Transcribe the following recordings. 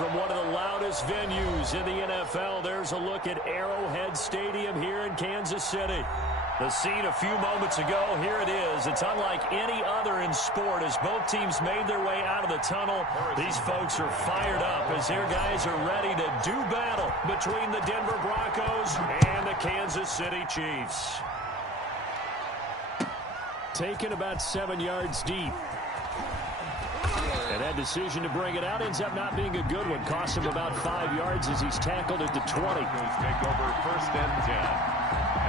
from one of the loudest venues in the NFL. There's a look at Arrowhead Stadium here in Kansas City. The scene a few moments ago, here it is. It's unlike any other in sport as both teams made their way out of the tunnel. These folks are fired up as their guys are ready to do battle between the Denver Broncos and the Kansas City Chiefs. Taken about 7 yards deep. And that decision to bring it out ends up not being a good one. Costs him about 5 yards as he's tackled at the 20. Take over 1st and 10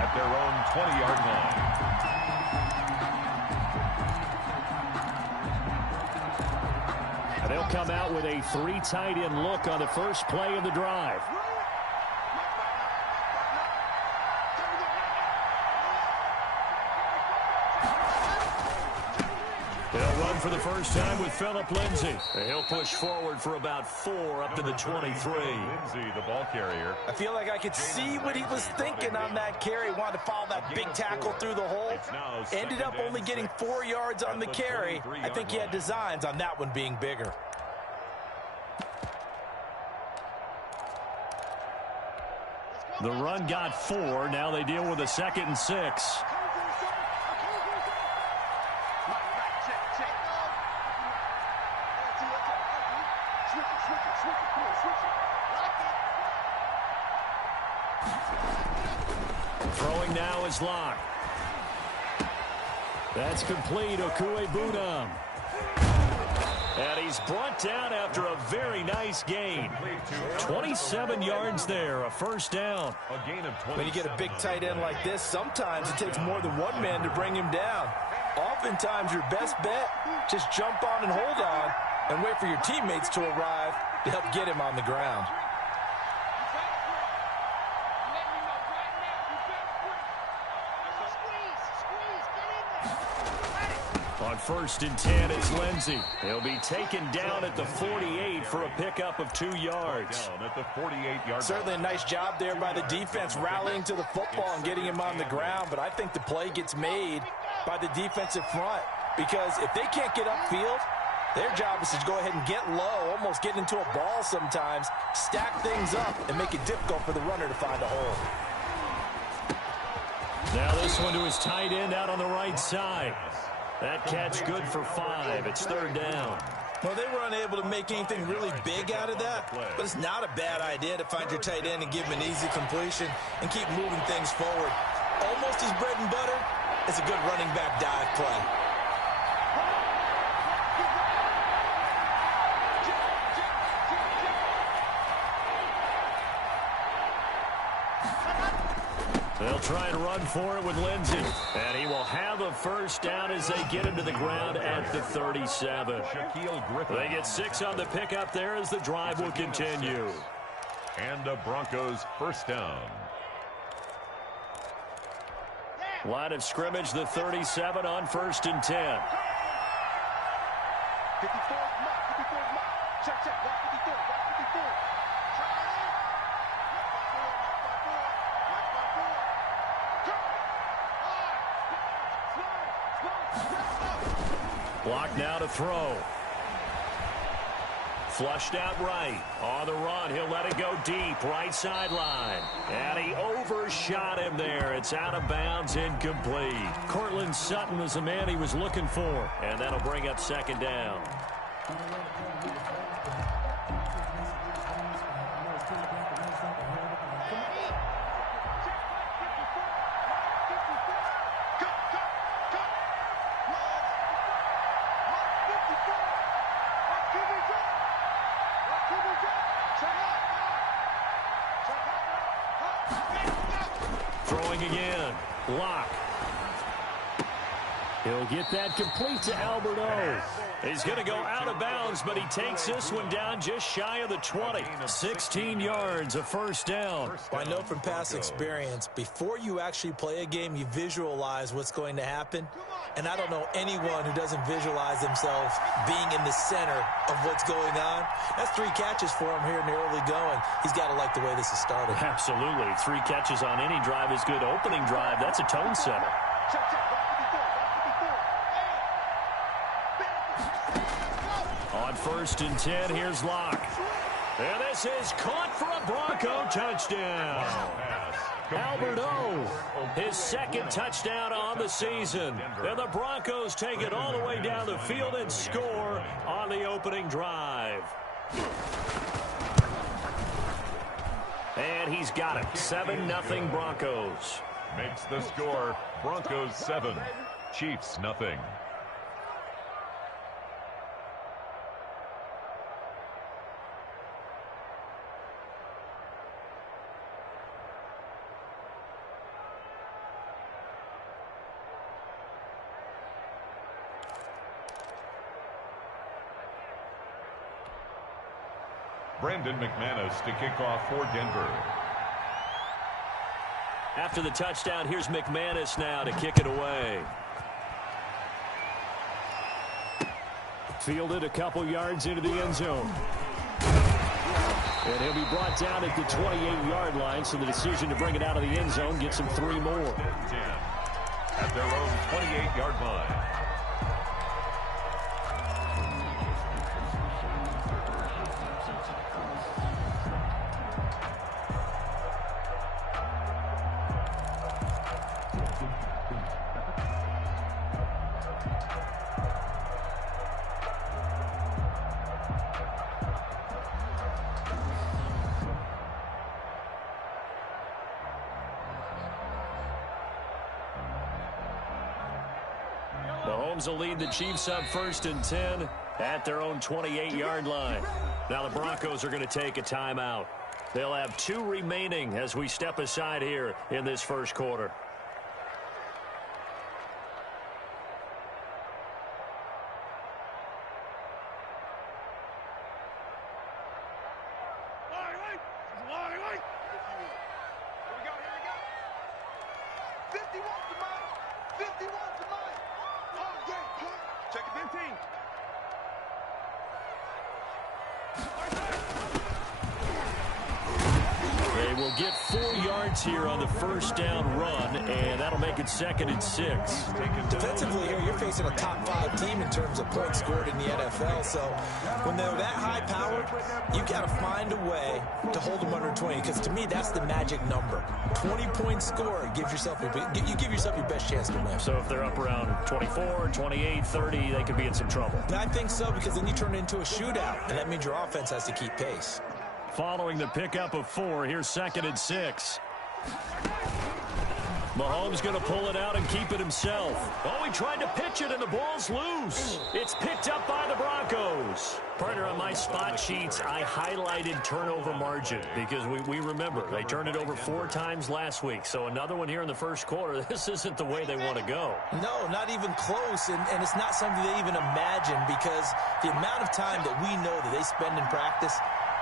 at their own 20-yard line. And they'll come out with a 3 tight end look on the first play of the drive. They'll run for the first time with Phillip Lindsay. He'll push forward for about 4 up to the 23. Lindsay, the ball carrier. I feel like I could see what he was thinking on that carry. Wanted to follow that big tackle through the hole. Ended up only getting 4 yards on the carry. I think he had designs on that one being bigger. The run got 4. Now they deal with a 2nd and 6. Throwing now is Locke. That's complete. Okuebunam. And he's brought down after a very nice gain. 27 yards there, a first down. When you get a big tight end like this, sometimes it takes more than one man to bring him down. Oftentimes, your best bet, just jump on and hold on and wait for your teammates to arrive to help get him on the ground. On 1st and 10, it's Lindsay. He'll be taken down at the 48 for a pickup of 2 yards. At the 48-yard. Certainly a nice job there by the defense rallying to the football and getting him on the ground, but I think the play gets made by the defensive front because if they can't get upfield, their job is to go ahead and get low, almost get into a ball sometimes, stack things up, and make it difficult for the runner to find a hole. Now this one to his tight end out on the right side. That catch good for 5. It's 3rd down. Well, they were unable to make anything really big out of that, but it's not a bad idea to find your tight end and give him an easy completion and keep moving things forward. Almost his bread and butter is a good running back dive play. They'll try and run for it with Lindsay. And he will have a first down as they get him to the ground at the 37. They get 6 on the pickup there as the drive will continue. And the Broncos first down. Line of scrimmage, the 37 on 1st and 10. Block now to throw. Flushed out right. On the run, he'll let it go deep. Right sideline. And he overshot him there. It's out of bounds, incomplete. Cortland Sutton was the man he was looking for. And that'll bring up 2nd down. Throwing again. Locke. He'll get that complete to Alberto. He's going to go out of bounds, but he takes this one down just shy of the 20. 16 yards, a first down. Well, I know from past experience, before you actually play a game, you visualize what's going to happen. And I don't know anyone who doesn't visualize themselves being in the center of what's going on. That's 3 catches for him here in the early going. He's got to like the way this has started. Absolutely. 3 catches on any drive is good. Opening drive, that's a tone setter. On 1st and 10, here's Locke. And this is caught for a Bronco touchdown. Albert O, his second touchdown on the season. And the Broncos take it all the way down the field and score on the opening drive. And he's got it. 7-0 Broncos. Makes the score Broncos 7, Chiefs nothing. Brandon McManus to kick off for Denver. After the touchdown, here's McManus now to kick it away. Fielded a couple yards into the end zone. And he'll be brought down at the 28-yard line, so the decision to bring it out of the end zone gets him 3 more. 10 at their own 28-yard line. Mahomes will lead the Chiefs up 1st and 10 at their own 28-yard line. Now the Broncos are going to take a timeout. They'll have 2 remaining as we step aside here in this first quarter. They will get 4 yards here on the first down run, and that'll make it 2nd and 6. Defensively here, you're facing a top 5 team in terms of points scored in the NFL. So when they're that high powered, you got to find a way to hold them under 20. Because to me, that's the magic number. 20-point score gives yourself you give yourself your best chance to win. So if they're up around 24, 28, 30, they could be in some trouble. I think so, because then you turn it into a shootout, and that means your offense has to keep pace. Following the pickup of 4, here's 2nd and 6. Mahomes going to pull it out and keep it himself. Oh, he tried to pitch it, and the ball's loose. It's picked up by the Broncos. Partner, on my spot sheets, I highlighted turnover margin because we remember they turned it over 4 times last week. So another one here in the first quarter. This isn't the way they want to go. No, not even close, and it's not something they even imagine, because the amount of time that we know that they spend in practice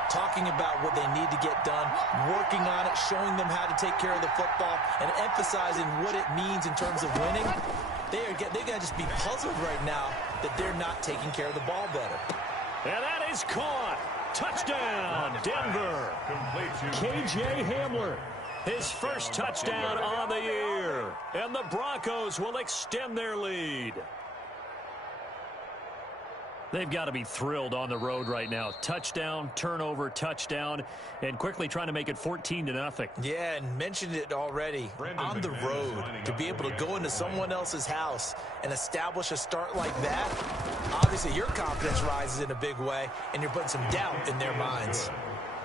talking about what they need to get done, working on it, showing them how to take care of the football, and emphasizing what it means in terms of winning. They're going to just be puzzled right now that they're not taking care of the ball better. And that is caught. Touchdown, Denver. KJ Hamler, his first touchdown on the year. And the Broncos will extend their lead. They've got to be thrilled on the road right now. Touchdown, turnover, touchdown, and quickly trying to make it 14-0. Yeah, and mentioned it already. On the road, to be able to go into someone else's house and establish a start like that, obviously your confidence rises in a big way, and you're putting some doubt in their minds.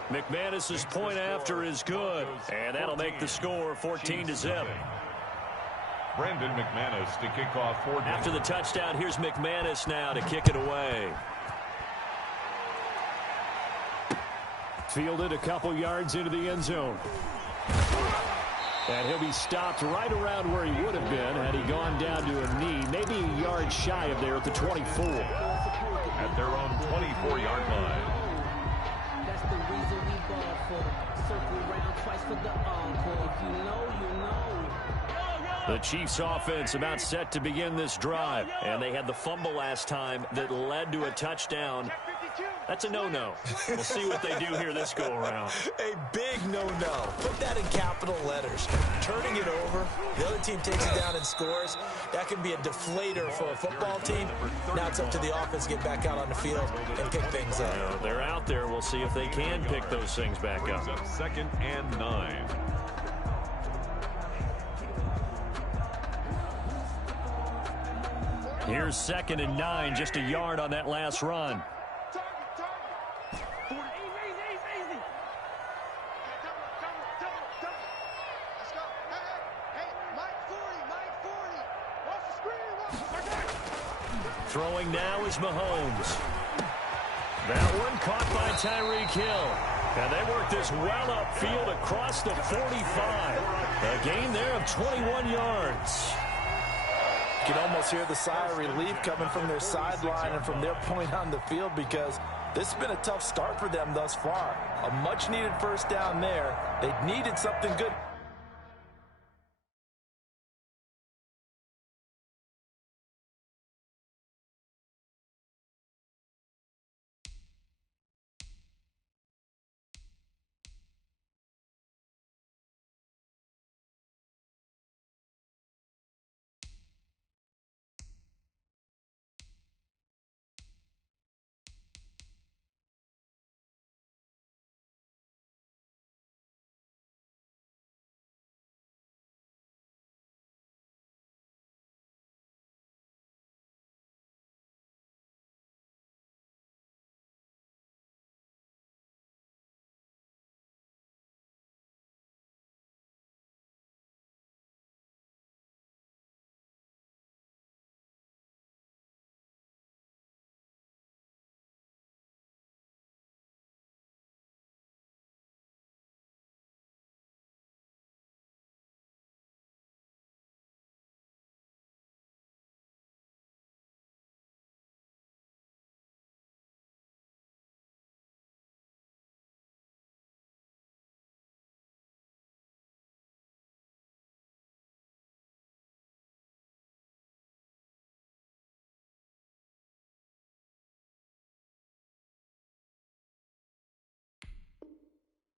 McManus's point after is good, and that'll make the score 14-0. Brandon McManus to kick off for Denver. After the touchdown, here's McManus now to kick it away. Fielded a couple yards into the end zone. And he'll be stopped right around where he would have been had he gone down to a knee, maybe a yard shy of there at the 24. At their own 24-yard line. That's the reason we ball for. Circle around twice for the encore. If you know, you know. The Chiefs offense about set to begin this drive, and they had the fumble last time that led to a touchdown. That's a no-no. We'll see what they do here this go-around. A big no-no. Put that in capital letters. Turning it over, the other team takes it down and scores. That can be a deflator for a football team. Now it's up to the offense to get back out on the field and pick things up. They're out there. We'll see if they can pick those things back up. 2nd and 9. Here's 2nd and 9, just a yard on that last run. Throwing now is Mahomes. That one caught by Tyreek Hill. And they work this well upfield across the 45. A gain there of 21 yards. You can almost hear the sigh of relief coming from their sideline and from their point on the field, because this has been a tough start for them thus far. A much-needed first down there. They needed something good.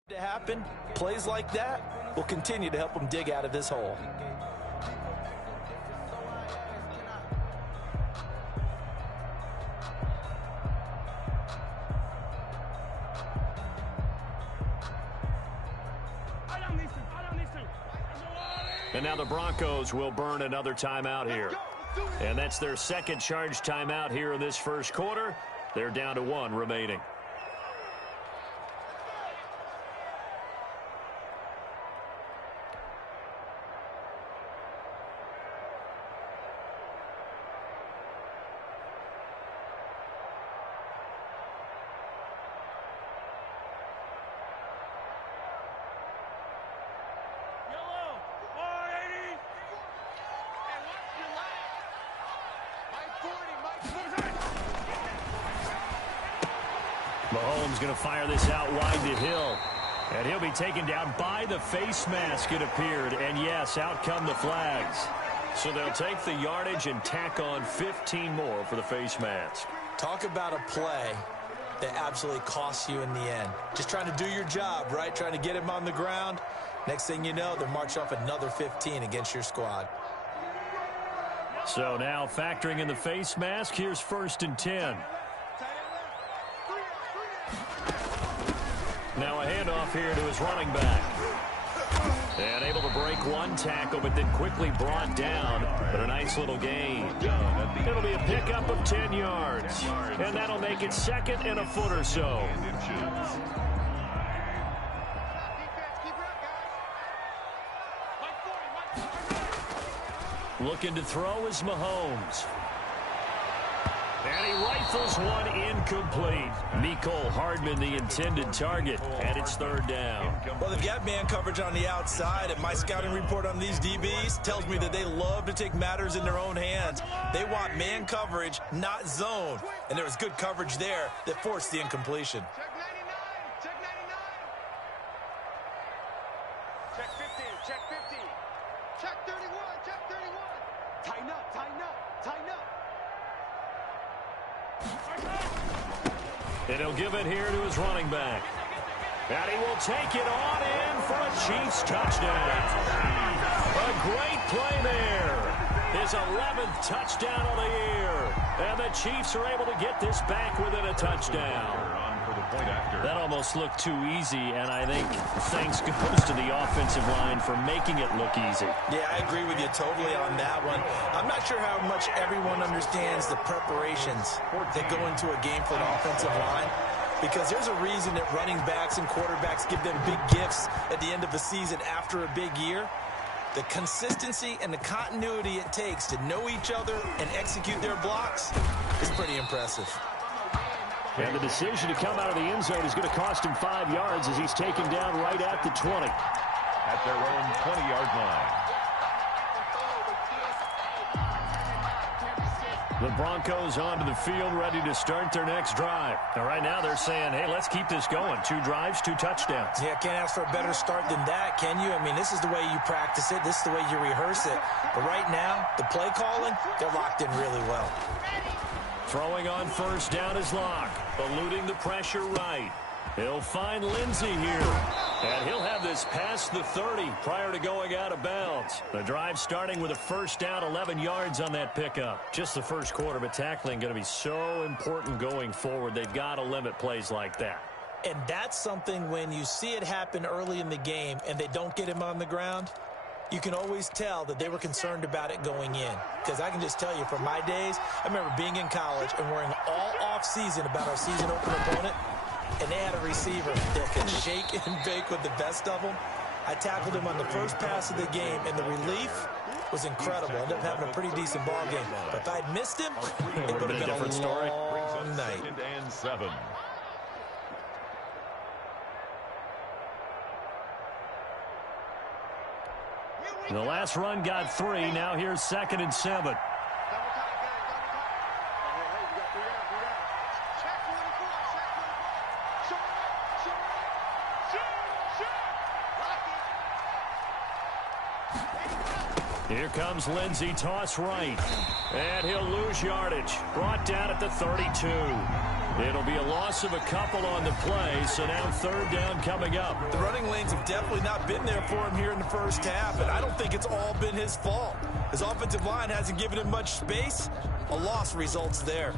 To happen, plays like that will continue to help them dig out of this hole. And now the Broncos will burn another timeout here. And that's their second charge timeout here in this first quarter. They're down to 1 remaining. Mahomes going to fire this out wide to Hill. And he'll be taken down by the face mask, it appeared. And yes, out come the flags. So they'll take the yardage and tack on 15 more for the face mask. Talk about a play that absolutely costs you in the end. Just trying to do your job, right? Trying to get him on the ground. Next thing you know, they're marching off another 15 against your squad. So now factoring in the face mask, here's 1st and 10. Now a handoff here to his running back. And able to break one tackle, but then quickly brought down. But a nice little gain. It'll be a pickup of 10 yards. And that'll make it 2nd and a foot or so. Looking to throw is Mahomes. And he rifles one incomplete. Mecole Hardman, the intended target, and it's 3rd down. Well, they've got man coverage on the outside, and my scouting report on these DBs tells me that they love to take matters in their own hands. They want man coverage, not zone. And there was good coverage there that forced the incompletion. Check 99, check 99. Check 15, check 15. Check 31, check 31. Tighten up, tighten up, tighten up. And he'll give it here to his running back. And he will take it on in for a Chiefs touchdown. A great play there. His 11th touchdown of the year. And the Chiefs are able to get this back within a touchdown. That almost looked too easy, and I think thanks goes to the offensive line for making it look easy. Yeah, I agree with you totally on that one. I'm not sure how much everyone understands the preparations that go into a game for the offensive line, because there's a reason that running backs and quarterbacks give them big gifts at the end of the season after a big year. The consistency and the continuity it takes to know each other and execute their blocks is pretty impressive. And the decision to come out of the end zone is going to cost him 5 yards as he's taken down right at the 20. At their own 20-yard line. The Broncos onto the field, ready to start their next drive. And right now they're saying, hey, let's keep this going. 2 drives, 2 touchdowns. Yeah, can't ask for a better start than that, can you? I mean, this is the way you practice it. This is the way you rehearse it. But right now, the play calling, they're locked in really well. Throwing on first down is Locke, eluding the pressure right. He'll find Lindsey here, and he'll have this past the 30 prior to going out of bounds. The drive starting with a first down, 11 yards on that pickup. Just the first quarter, but tackling going to be so important going forward. They've got to limit plays like that. And that's something when you see it happen early in the game and they don't get him on the ground, you can always tell that they were concerned about it going in. Because I can just tell you, from my days, I remember being in college and worrying all off-season about our season opener opponent, and they had a receiver that could shake and bake with the best of them. I tackled him on the first pass of the game, and the relief was incredible. Ended up having a pretty decent ball game. But if I'd missed him, it would have been a different story. Long night. 2nd and 7. The last run got 3. Now here's 2nd and 7. Here comes Lindsey, toss right. And he'll lose yardage. Brought down at the 32. It'll be a loss of a couple on the play, so now 3rd down coming up. The running lanes have definitely not been there for him here in the first half, and I don't think it's all been his fault. His offensive line hasn't given him much space. A loss results there.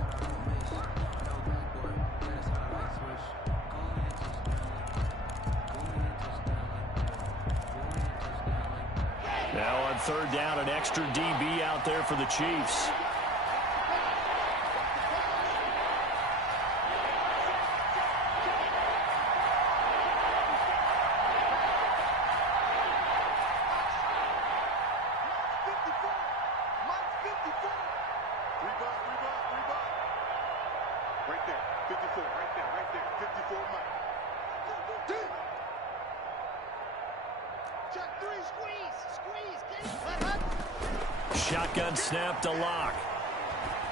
Now on 3rd down, an extra DB out there for the Chiefs. Right there, 54, right there, 54, Mike. Check 3, squeeze, Shotgun snap to Locke.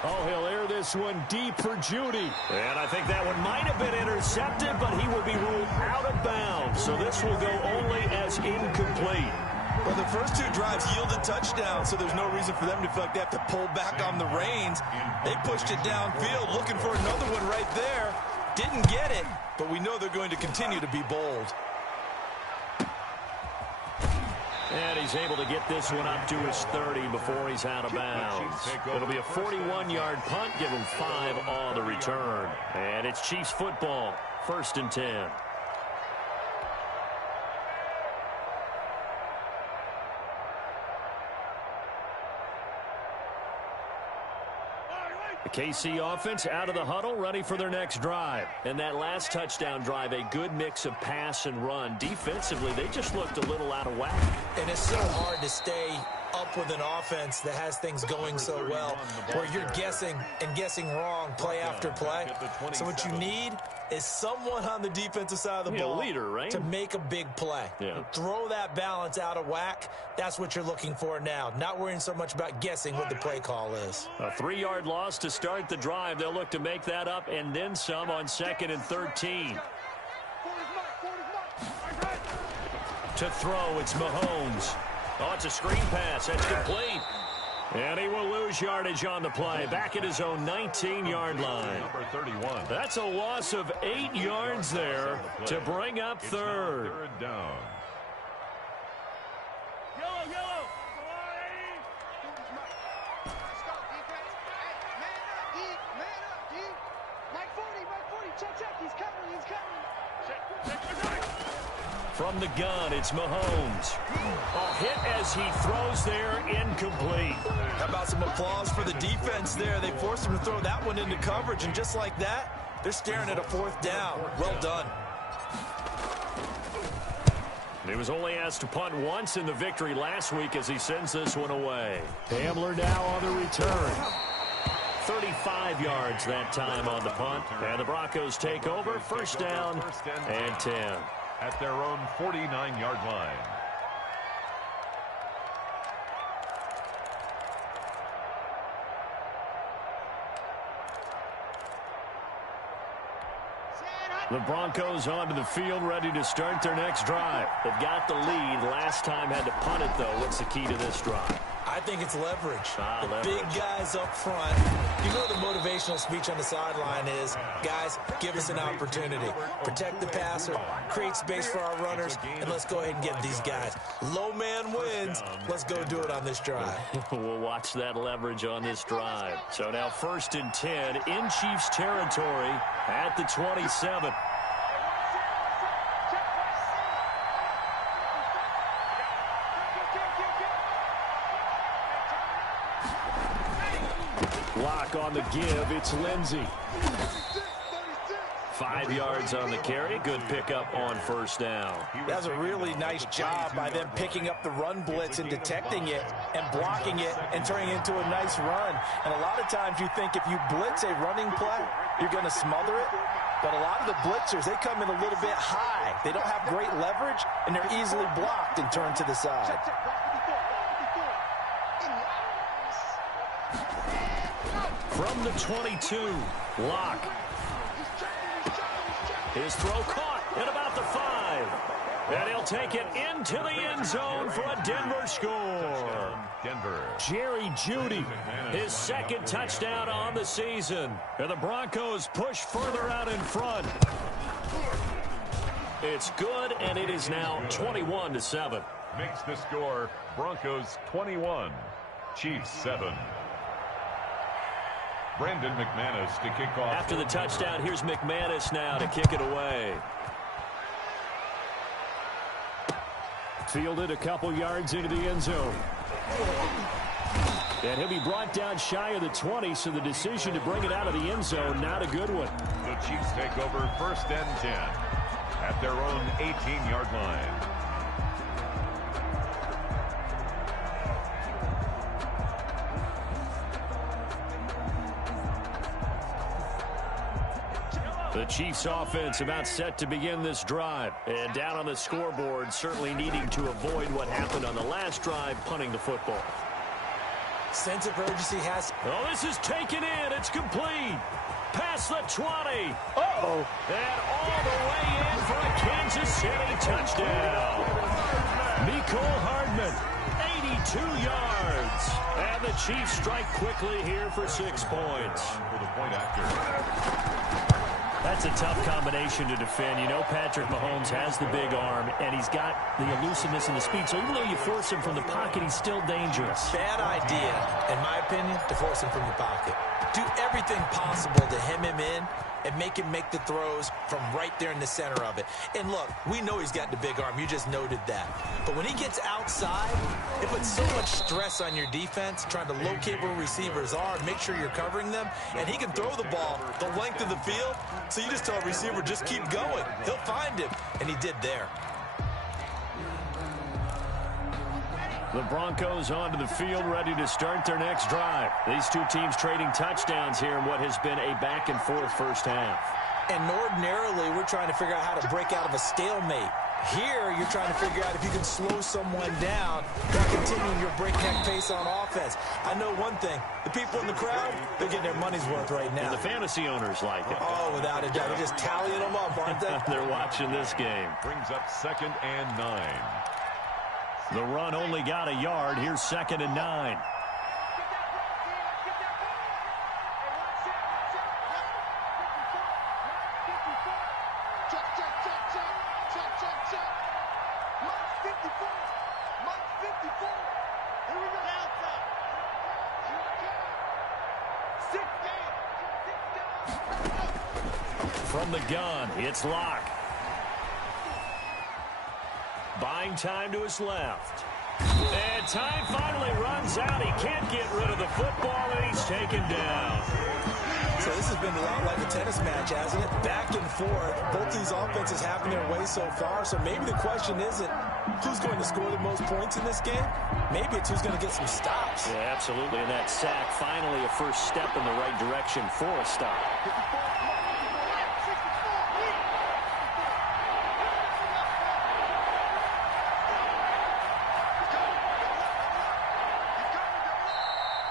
Oh, he'll air this one deep for Judy. And I think that one might have been intercepted, but he will be ruled out of bounds. So this will go only as incomplete. Well, the first 2 drives yielded touchdowns, so there's no reason for them to feel like they have to pull back on the reins. They pushed it downfield, looking for another one right there. Didn't get it, but we know they're going to continue to be bold. And he's able to get this one up to his 30 before he's out of bounds. It'll be a 41-yard punt, give him 5 on the return. And it's Chiefs football, 1st and 10. The KC offense out of the huddle, ready for their next drive. And that last touchdown drive, a good mix of pass and run. Defensively, they just looked a little out of whack. And it's so hard to stay up with an offense that has things going so well, where you're guessing and guessing wrong play after play. So what you need is someone on the defensive side of the ball, leader, right? to make a big play. Yeah. Throw that balance out of whack. That's what you're looking for now. Not worrying so much about guessing what the play call is. A 3-yard loss to start the drive. They'll look to make that up and then some on 2nd and 13. To throw, it's Mahomes. Oh, it's a screen pass. That's complete. And he will lose yardage on the play. Back at his own 19-yard line. Number 31. That's a loss of 8 yards there to bring up third. Third down. Yellow. Come on, Eddie. Let's go, defense. Hey, man up, D. Mike 40. Check. He's coming. Check. From the gun, it's Mahomes. A hit as he throws there, incomplete. How about some applause for the defense there? They forced him to throw that one into coverage, and just like that, they're staring at a fourth down. Well done. He was only asked to punt once in the victory last week as he sends this one away. Hamler now on the return. 35 yards that time on the punt. And the Broncos take over. First down and 10. At their own 49-yard line. The Broncos onto the field, ready to start their next drive. They've got the lead. Last time had to punt it, though. What's the key to this drive? I think it's leverage. The Leverage. big guys up front. You know the motivational speech on the sideline is, guys, give us an opportunity. Protect the passer, create space for our runners, and let's go ahead and get these guys. Low man wins. Let's go do it on this drive. We'll watch that leverage on this drive. So now 1st and 10 in Chiefs territory at the 27. Lock on the give. It's Lindsey. 5 yards on the carry. Good pickup on first down. That was a really nice job by them picking up the run blitz and detecting it and blocking it and turning it into a nice run. And a lot of times you think if you blitz a running play, you're going to smother it. But a lot of the blitzers, they come in a little bit high. They don't have great leverage, and they're easily blocked and turned to the side. From the 22, Lock. His throw caught at about the 5. And he'll take it into the end zone for a Denver score. Denver. Jerry Jeudy, his 2nd touchdown on the season. And the Broncos push further out in front. It's good, and it is now 21-7. Makes the score Broncos 21, Chiefs 7. Brandon McManus to kick off. After the touchdown, here's McManus now to kick it away. Fielded a couple yards into the end zone. And he'll be brought down shy of the 20, so the decision to bring it out of the end zone, not a good one. The Chiefs take over 1st and 10 at their own 18-yard line. The Chiefs offense about set to begin this drive. And down on the scoreboard, certainly needing to avoid what happened on the last drive, punting the football. Sense of urgency has... Oh, this is taken in. It's complete. Past the 20. Uh-oh. And all the way in for a Kansas City touchdown. Mecole Hardman, 82 yards. And the Chiefs strike quickly here for 6 points. For the point after. That's a tough combination to defend. You know Patrick Mahomes has the big arm, and he's got the elusiveness and the speed. So even though you force him from the pocket, he's still dangerous. Bad idea, in my opinion, to force him from the pocket. Do everything possible to hem him in and make him make the throws from right there in the center of it. And look, we know he's got the big arm. You just noted that. But when he gets outside, it puts so much stress on your defense trying to locate where receivers are and make sure you're covering them. And he can throw the ball the length of the field, so you just tell a receiver, just keep going. He'll find him. And he did there. The Broncos onto the field, ready to start their next drive. These two teams trading touchdowns here in what has been a back-and-forth first half. And ordinarily, we're trying to figure out how to break out of a stalemate. Here, you're trying to figure out if you can slow someone down while continuing your breakneck pace on offense. I know one thing. The people in the crowd, they're getting their money's worth right now. And the fantasy owners like it. Oh, without a doubt. They're just tallying them up, aren't they? They're watching this game. Brings up 2nd and 9. The run only got a yard. Here's 2nd and 9. Here we go. Outside. From the gun, it's Locke. Buying time to his left. And time finally runs out. He can't get rid of the football, and he's taken down. So this has been a lot like a tennis match, hasn't it? Back and forth. Both these offenses having their way so far. So maybe the question isn't who's going to score the most points in this game. Maybe it's who's going to get some stops. Yeah, absolutely. And that sack, finally a first step in the right direction for a stop.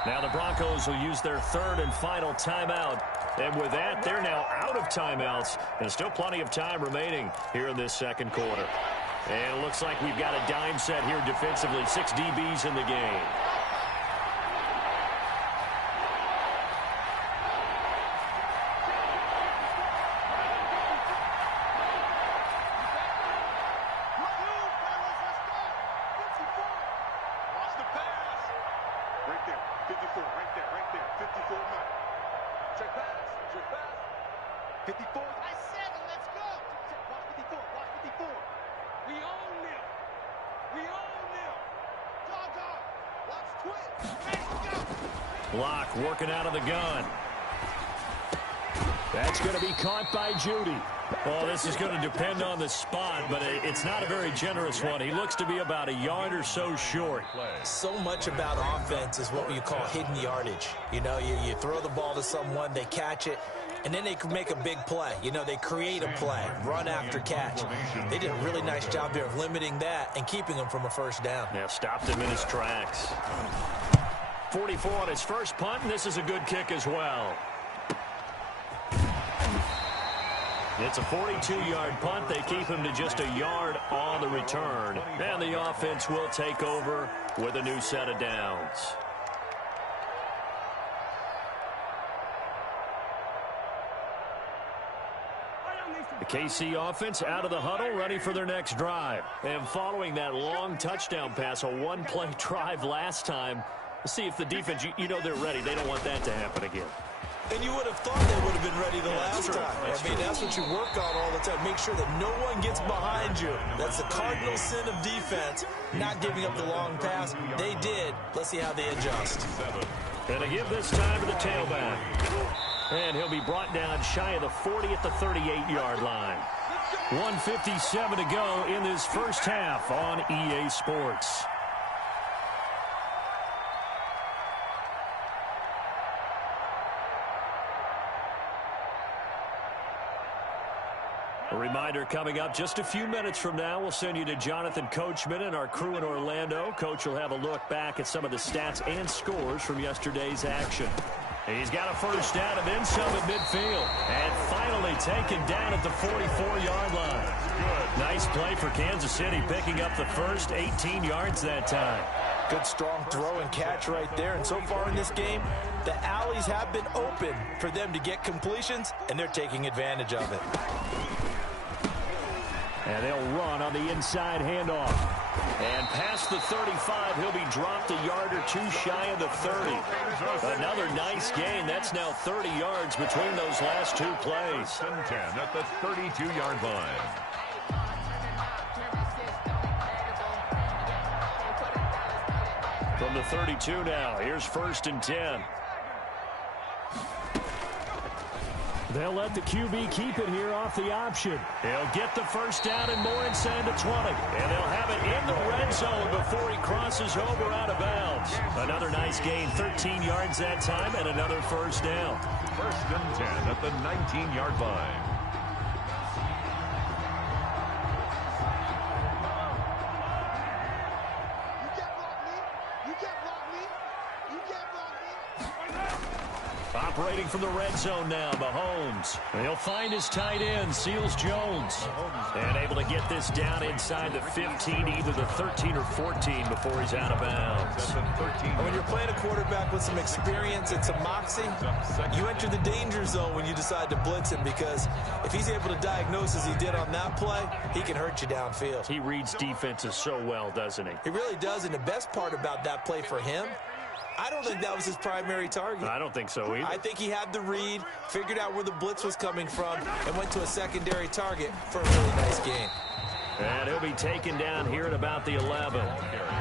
Now the Broncos will use their third and final timeout. And with that, they're now out of timeouts. And still plenty of time remaining here in this second quarter. And it looks like we've got a dime set here defensively. 6 DBs in the game. Locke working out of the gun. That's going to be caught by Judy. Well, this is going to depend on the spot, but it's not a very generous one. He looks to be about a yard or so short. So much about offense is what you call hidden yardage. You know, you throw the ball to someone, they catch it, and then they can make a big play. You know, they create a play, run after catch. They did a really nice job there of limiting that and keeping him from a first down. Yeah, stopped him in his tracks. 44 on his first punt, and this is a good kick as well. It's a 42-yard punt. They keep him to just a yard on the return. And the offense will take over with a new set of downs. The KC offense out of the huddle, ready for their next drive. And following that long touchdown pass, a one-play drive last time, let's see if the defense, you know they're ready. They don't want that to happen again. And you would have thought they would have been ready the last time. I mean, that's what you work on all the time. Make sure that no one gets behind you. That's the cardinal sin of defense, not giving up the long pass. They did. Let's see how they adjust. And to give this time to the tailback. And he'll be brought down shy of the 40 at the 38-yard line. 1:57 to go in this first half on EA Sports. A reminder coming up just a few minutes from now, we'll send you to Jonathan Coachman and our crew in Orlando. Coach will have a look back at some of the stats and scores from yesterday's action. He's got a first down and then some at midfield. And finally taken down at the 44-yard line. Good. Nice play for Kansas City, picking up the first 18 yards that time. Good strong throw and catch right there. And so far in this game, the alleys have been open for them to get completions, and they're taking advantage of it. And they'll run on the inside handoff. And past the 35, he'll be dropped a yard or two shy of the 30. Another nice gain. That's now 30 yards between those last two plays. 10 at the 32-yard line. From the 32 now, here's 1st and 10. They'll let the QB keep it here off the option. He'll get the first down and more inside the 20. And they'll have it in the red zone before he crosses over out of bounds. Another nice gain, 13 yards that time, and another first down. 1st and 10 at the 19-yard line. Operating from the red zone now, Mahomes. He'll find his tight end, Seals Jones. And able to get this down inside the 15, either the 13 or 14 before he's out of bounds. When you're playing a quarterback with some experience and some moxie, you enter the danger zone when you decide to blitz him, because if he's able to diagnose as he did on that play, he can hurt you downfield. He reads defenses so well, doesn't he? He really does, and the best part about that play for him, I don't think that was his primary target. I don't think so either. I think he had the read, figured out where the blitz was coming from, and went to a secondary target for a really nice game. And he'll be taken down here at about the 11.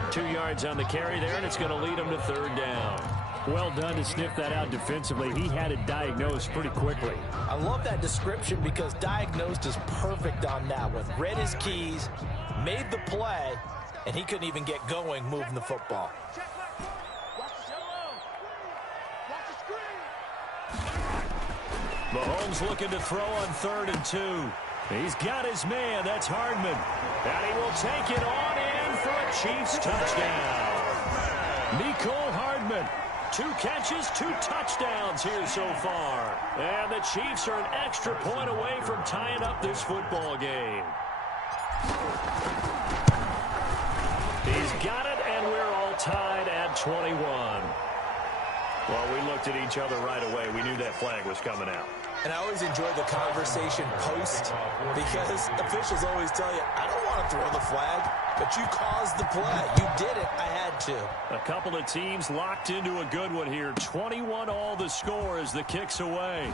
2 yards on the carry there, and it's going to lead him to third down. Well done to sniff that out defensively. He had it diagnosed pretty quickly. I love that description because diagnosed is perfect on that one. Read his keys, made the play, and he couldn't even get going moving the football. Mahomes looking to throw on 3rd and 2. He's got his man. That's Hardman. And he will take it on in for a Chiefs touchdown. Mecole Hardman. 2 catches, 2 touchdowns here so far. And the Chiefs are an extra point away from tying up this football game. He's got it, and we're all tied at 21. Well, we looked at each other right away. We knew that flag was coming out. And I always enjoy the conversation post, because officials always tell you, I don't want to throw the flag, but you caused the play. You did it. I had to. A couple of teams locked into a good one here. 21 all the score as the kick's away.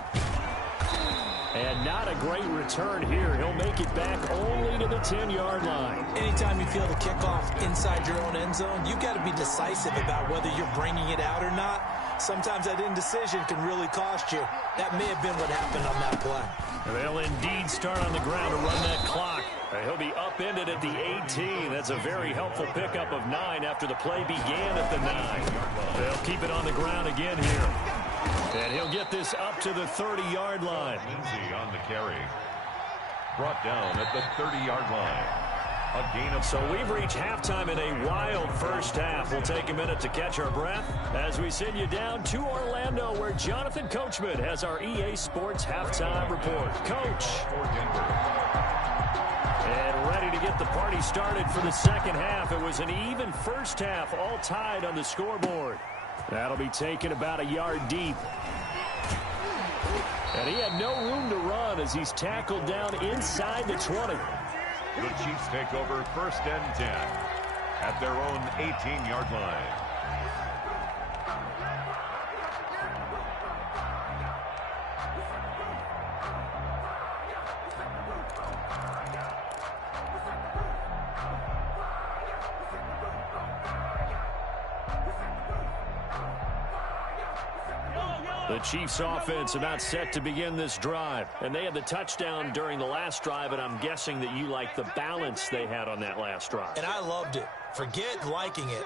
And not a great return here. He'll make it back only to the 10-yard line. Anytime you feel the kickoff inside your own end zone, you've got to be decisive about whether you're bringing it out or not. Sometimes that indecision can really cost you. That may have been what happened on that play. They'll indeed start on the ground to run that clock. He'll be upended at the 18. That's a very helpful pickup of 9 after the play began at the 9. They'll keep it on the ground again here. And he'll get this up to the 30-yard line. Lindsay on the carry. Brought down at the 30-yard line. A gain of... So we've reached halftime in a wild first half. We'll take a minute to catch our breath as we send you down to Orlando, where Jonathan Coachman has our EA Sports halftime report. Coach. And ready to get the party started for the second half. It was an even first half, all tied on the scoreboard. That'll be taken about a yard deep. And he had no room to run as he's tackled down inside the 20. The Chiefs take over 1st and 10 at their own 18-yard line. The Chiefs offense about set to begin this drive. And they had the touchdown during the last drive, and I'm guessing that you like the balance they had on that last drive. And I loved it. Forget liking it.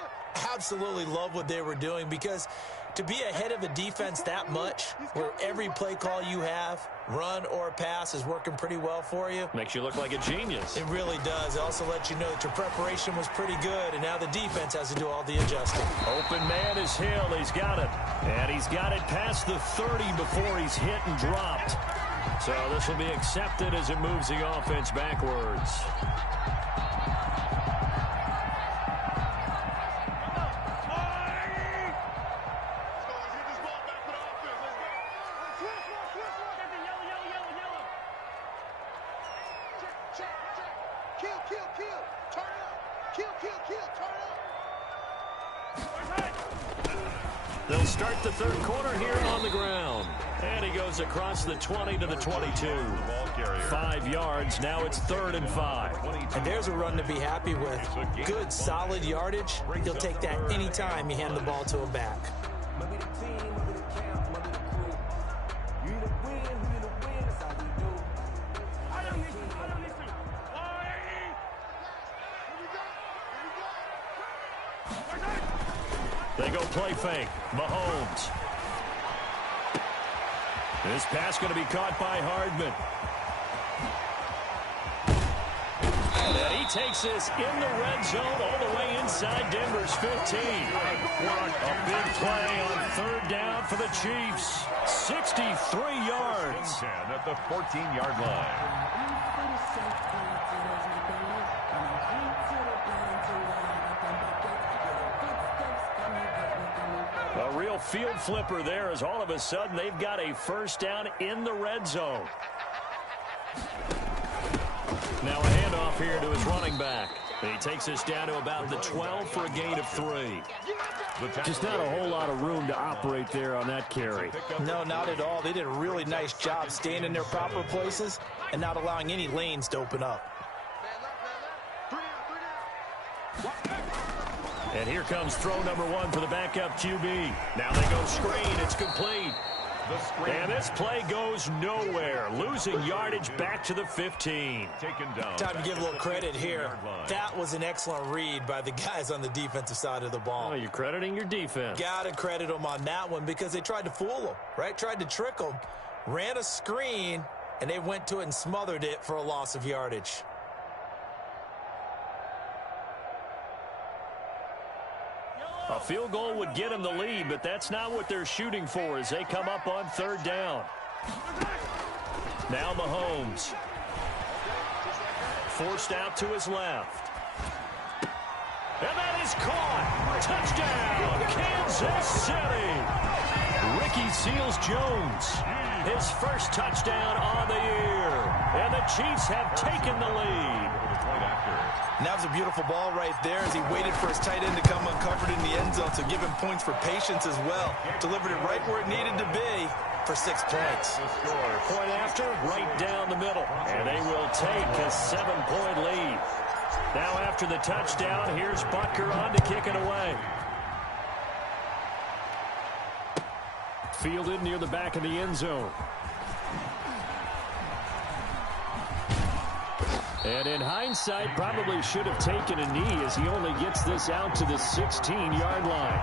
Absolutely love what they were doing, because to be ahead of a defense that much, where every play call you have, run or pass, is working pretty well for you. Makes you look like a genius. It really does. It also lets you know that your preparation was pretty good, and now the defense has to do all the adjusting. Open man is Hill. He's got it. And he's got it past the 30 before he's hit and dropped. So this will be accepted as it moves the offense backwards. They'll start the third quarter here on the ground. And he goes across the 20 to the 22. 5 yards. Now it's 3rd and 5. And there's a run to be happy with. Good, solid yardage. He'll take that anytime you hand the ball to a back. They go play fake. Mahomes. This pass going to be caught by Hardman. And he takes this in the red zone all the way inside Denver's 15. A big play on third down for the Chiefs. 63 yards. 10 at the 14-yard line. A real field flipper there as all of a sudden they've got a first down in the red zone. Now a handoff here to his running back. He takes us down to about the 12 for a gain of 3. Just not a whole lot of room to operate there on that carry. No, not at all. They did a really nice job staying in their proper places and not allowing any lanes to open up. And here comes throw number 1 for the backup QB. Now they go screen. It's complete. And this play goes nowhere. Losing yardage back to the 15. Taken down. Time to give a little credit here. That was an excellent read by the guys on the defensive side of the ball. Oh, you're crediting your defense. Got to credit them on that one because they tried to fool them, right? Tried to trick them. Ran a screen, and they went to it and smothered it for a loss of yardage. A field goal would get them the lead, but that's not what they're shooting for as they come up on third down. Now Mahomes. Forced out to his left. And that is caught. Touchdown, Kansas City. Ricky Seals-Jones, his first touchdown on the year. And the Chiefs have taken the lead. And that was a beautiful ball right there as he waited for his tight end to come uncovered in the end zone, so give him points for patience as well. Delivered it right where it needed to be for 6 points. Point after, right down the middle. And they will take a 7-point lead. Now after the touchdown, here's Butker on to kick it away. Fielded near the back of the end zone. And in hindsight, probably should have taken a knee as he only gets this out to the 16-yard line.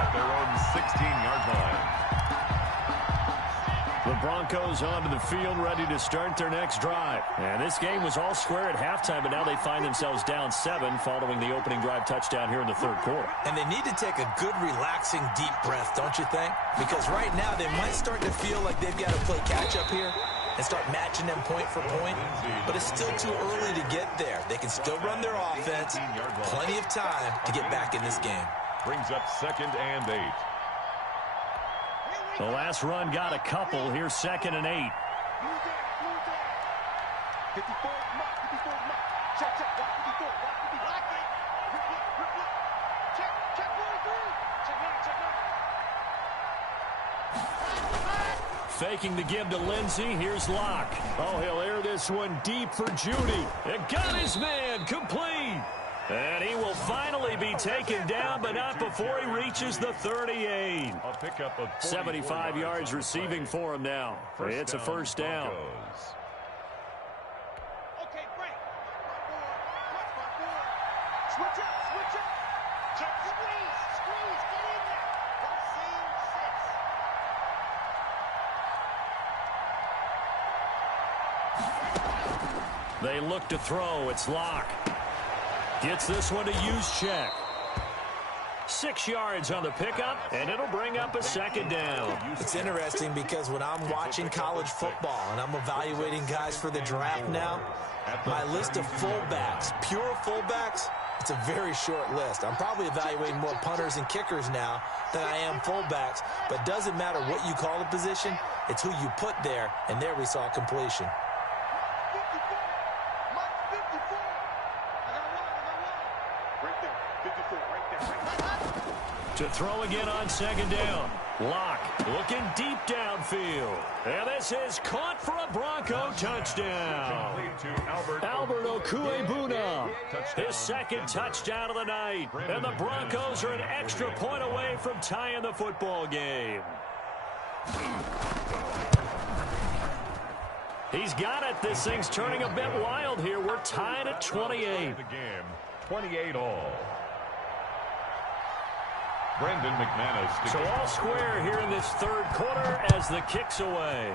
At their own 16-yard line. The Broncos onto the field, ready to start their next drive. And this game was all square at halftime, but now they find themselves down 7 following the opening drive touchdown here in the third quarter. And they need to take a good, relaxing, deep breath, don't you think? Because right now they might start to feel like they've got to play catch-up here and start matching them point for point. But it's still too early to get there. They can still run their offense. Plenty of time to get back in this game. Brings up 2nd and 8. The last run got a couple. Here's 2nd and 8. 54, check, check, 54, check, check, Faking the give to Lindsey. Here's Locke. Oh, he'll air this one deep for Judy. And got his man complete. And he will finally be taken down, but not before he reaches the 38. A pickup of 75 yards receiving for him now. It's a first down. Okay, break. Switch up, switch up. Check, squeeze, get in there. Don't see 6. They look to throw. It's Locke. Gets this one to Juszczyk. 6 yards on the pickup, and it'll bring up a 2nd down. It's interesting because when I'm watching college football and I'm evaluating guys for the draft now, my list of fullbacks, pure fullbacks, it's a very short list. I'm probably evaluating more punters and kickers now than I am fullbacks, but doesn't matter what you call the position, it's who you put there, and there we saw completion. To throw again on 2nd down. Locke looking deep downfield. And this is caught for a Bronco touchdown. Albert Okwuegbuna, his 2nd touchdown of the night. And the Broncos are an extra point away from tying the football game. He's got it. This thing's turning a bit wild here. We're tied at 28. The game, 28 all. Brendan McManus. So all square here in this third quarter as the kick's away.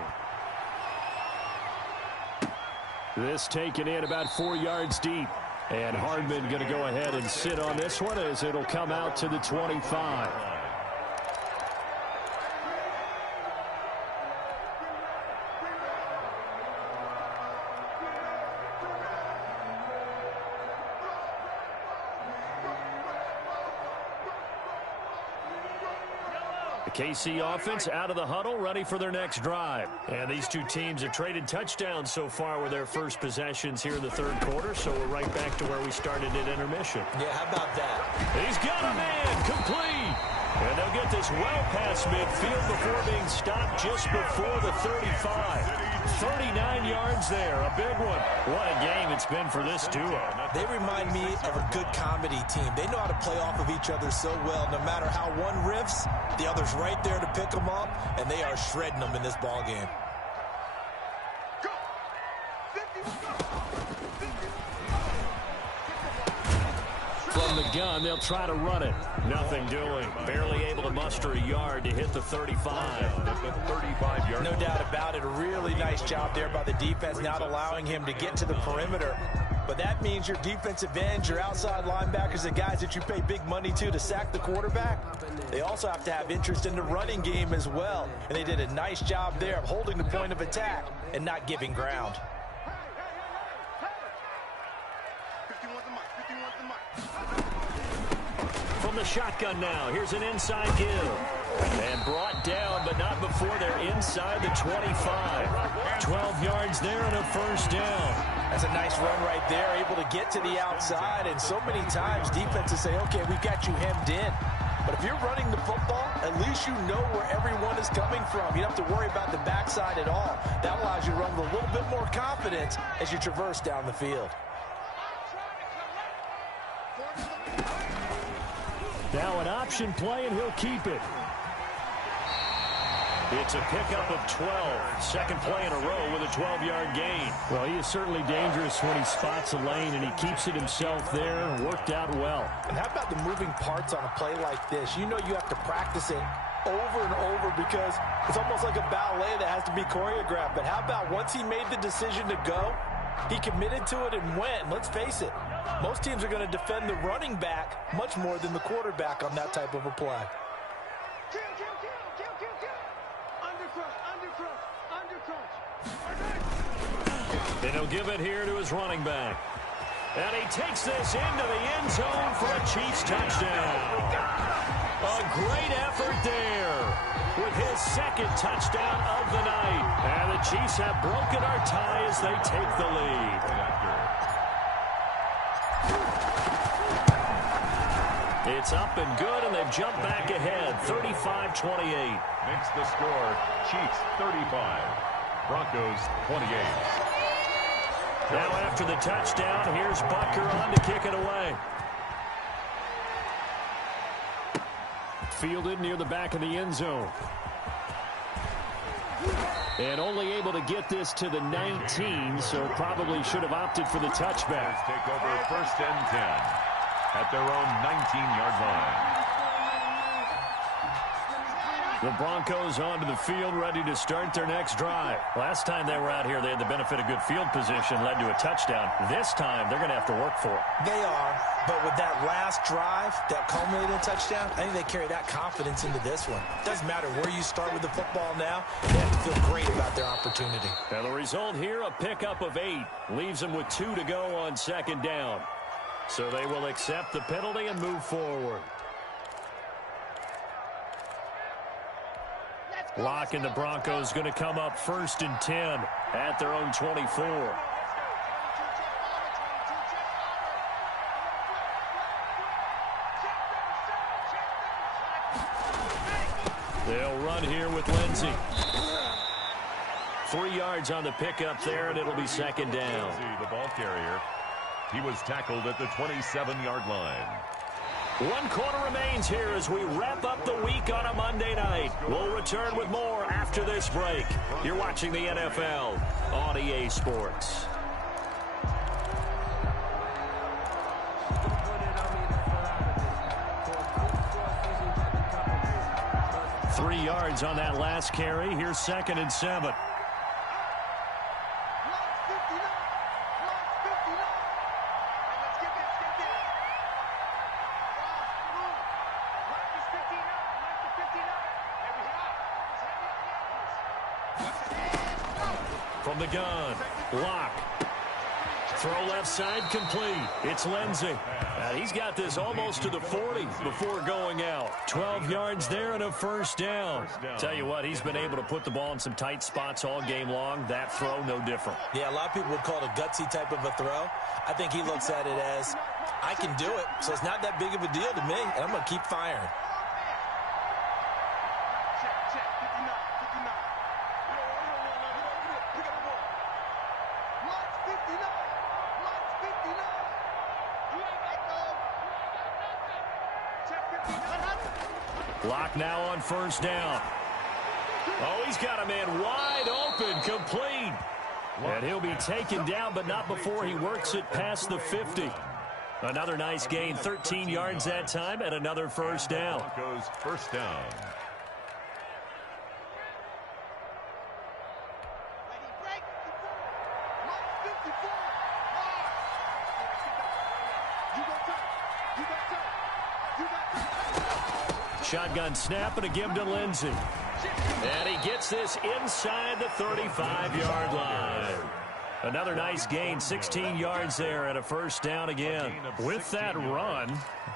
This taken in about 4 yards deep. And Hardman going to go ahead and sit on this one as it'll come out to the 25. The KC offense out of the huddle, ready for their next drive. And these two teams have traded touchdowns so far with their first possessions here in the third quarter, so we're right back to where we started at intermission. Yeah, how about that? He's got a man, complete. And they'll get this well past midfield before being stopped just before the 35. 39 yards there, a big one. What a game it's been for this duo. They remind me of a good comedy team. They know how to play off of each other so well. No matter how one riffs, the other's right there to pick them up, and they are shredding them in this ball game. From the gun, they'll try to run it. Nothing doing. Barely able to muster a yard to hit the 35. No doubt about it. A really nice job there by the defense, not allowing him to get to the perimeter. But that means your defensive ends, your outside linebackers, the guys that you pay big money to sack the quarterback, they also have to have interest in the running game as well. And they did a nice job there of holding the point of attack and not giving ground. From the shotgun now, here's an inside give. And brought down, but not before they're inside the 25. 12 yards there and a first down. That's a nice run right there, able to get to the outside. And so many times defenses say, okay, we've got you hemmed in. But if you're running the football, at least you know where everyone is coming from. You don't have to worry about the backside at all. That allows you to run with a little bit more confidence as you traverse down the field. Now an option play, and he'll keep it. It's a pickup of 12. Second play in a row with a 12-yard gain. Well, he is certainly dangerous when he spots a lane, and he keeps it himself there. Worked out well. And how about the moving parts on a play like this? You know you have to practice it over and over because it's almost like a ballet that has to be choreographed. But how about once he made the decision to go, he committed to it and went. Let's face it, most teams are going to defend the running back much more than the quarterback on that type of a play. And he'll give it here to his running back. And he takes this into the end zone for a Chiefs touchdown. A great effort there with his second touchdown of the night. And the Chiefs have broken our tie as they take the lead. It's up and good, and they've jumped back ahead, 35-28. Makes the score, Chiefs 35, Broncos 28. Now after the touchdown, here's Butker on to kick it away. Fielded near the back of the end zone. And only able to get this to the 19, so probably should have opted for the touchback. Take over first and 10 at their own 19-yard line. The Broncos onto the field, ready to start their next drive. Last time they were out here, they had the benefit of good field position, led to a touchdown. This time, they're going to have to work for it. They are, but with that last drive that culminated in a touchdown, I think they carry that confidence into this one. Doesn't matter where you start with the football now, they have to feel great about their opportunity. Now the result here, a pickup of 8. Leaves them with 2 to go on second down. So they will accept the penalty and move forward. Lock and the Broncos going to come up first and 10 at their own 24. They'll run here with Lindsey. 3 yards on the pickup there, and it'll be second down. The ball carrier. He was tackled at the 27-yard line. 1 quarter remains here as we wrap up the week on a Monday night. We'll return with more after this break. You're watching the NFL on EA Sports. Three yards on that last carry. Here's second and 7. From the gun, Locke. Throw left side complete. It's Lindsey. He's got this almost to the 40 before going out. 12 yards there and a first down. Tell you what, he's been able to put the ball in some tight spots all game long. That throw, no different. Yeah, a lot of people would call it a gutsy type of a throw. I think he looks at it as, I can do it, so it's not that big of a deal to me, and I'm going to keep firing. Locke now on first down. Oh, he's got a man wide open, complete. And he'll be taken down, but not before he works it past the 50. Another nice gain, 13 yards that time, and another first down. Broncos first down. Shotgun snap and a give to Lindsey. And he gets this inside the 35-yard line. Another nice gain, 16 yards there and a first down again. With that run,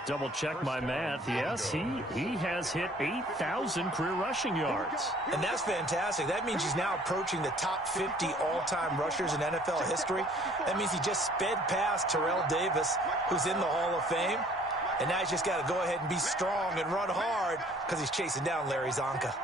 double check my math, yes, he has hit 8,000 career rushing yards. And that's fantastic. That means he's now approaching the top 50 all-time rushers in NFL history. That means he just sped past Terrell Davis, who's in the Hall of Fame. And now he's just got to go ahead and be strong and run hard because he's chasing down Larry Zonka.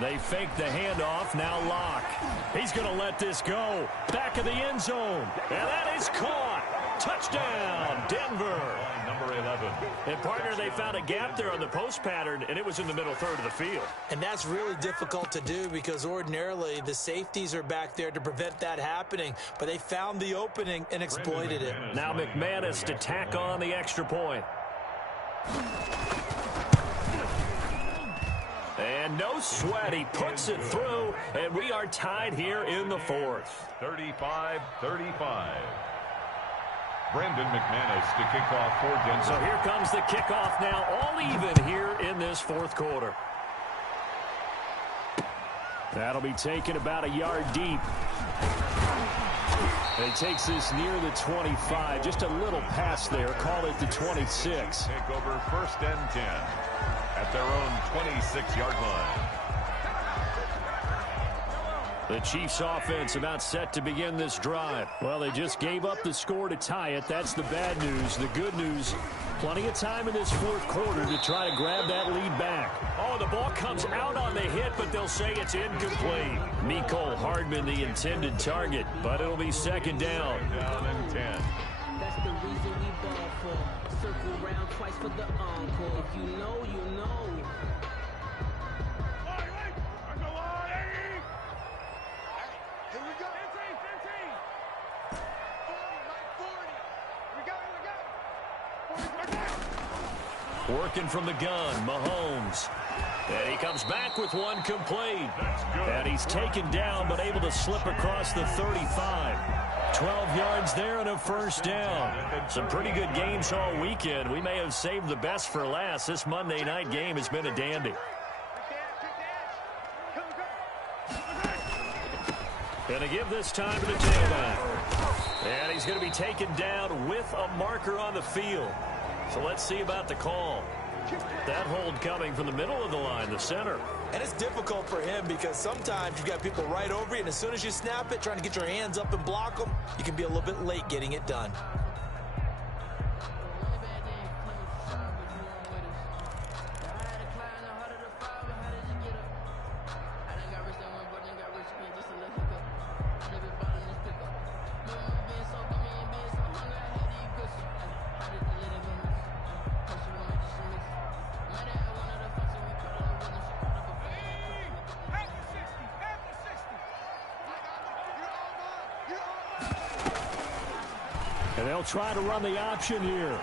They fake the handoff. Now Locke. He's going to let this go. Back of the end zone. And that is caught. Touchdown, Denver. Number 11. And, partner, they found a gap there on the post pattern, and it was in the middle third of the field. And that's really difficult to do because ordinarily the safeties are back there to prevent that happening. But they found the opening and exploited it. Now McManus to tack on the extra point. And no sweat, he puts it through, and we are tied here in the fourth. 35-35. Brandon McManus to kick off for Denver. So here comes the kickoff now, all even here in this fourth quarter. That'll be taken about a yard deep. And he takes this near the 25, just a little pass there, call it the 26. Take over first and 10. At their own 26-yard line. The Chiefs offense about set to begin this drive. Well, they just gave up the score to tie it. That's the bad news. The good news, plenty of time in this fourth quarter to try to grab that lead back. Oh, the ball comes out on the hit, but they'll say it's incomplete. Mecole Hardman, the intended target, but it'll be second down. Down and 10. That's the reason we ball for. Circle round twice for the encore. If you know, you know. Here we go. 40, 40. Working from the gun, Mahomes. And he comes back with one complete. That's good. And he's taken down, but able to slip across the 35. 12 yards there and a first down. Some pretty good games all weekend. We may have saved the best for last. This Monday night game has been a dandy. And to give this time to the tailback. And he's going to be taken down with a marker on the field. So let's see about the call. That hold coming from the middle of the line, the center. And it's difficult for him because sometimes you've got people right over you, and as soon as you snap it, trying to get your hands up and block them, you can be a little bit late getting it done. And they'll try to run the option here.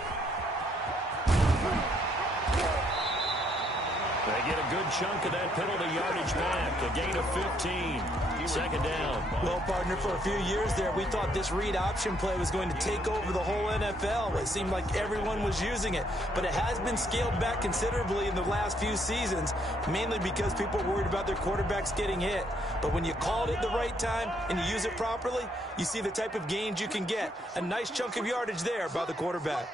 They get a good chunk of that penalty yardage back. A gain of 15. Second down. Well, partner, for a few years there, we thought this read option play was going to take over the whole NFL. It seemed like everyone was using it. But it has been scaled back considerably in the last few seasons, mainly because people are worried about their quarterbacks getting hit. But when you call it at the right time and you use it properly, you see the type of gains you can get. A nice chunk of yardage there by the quarterback.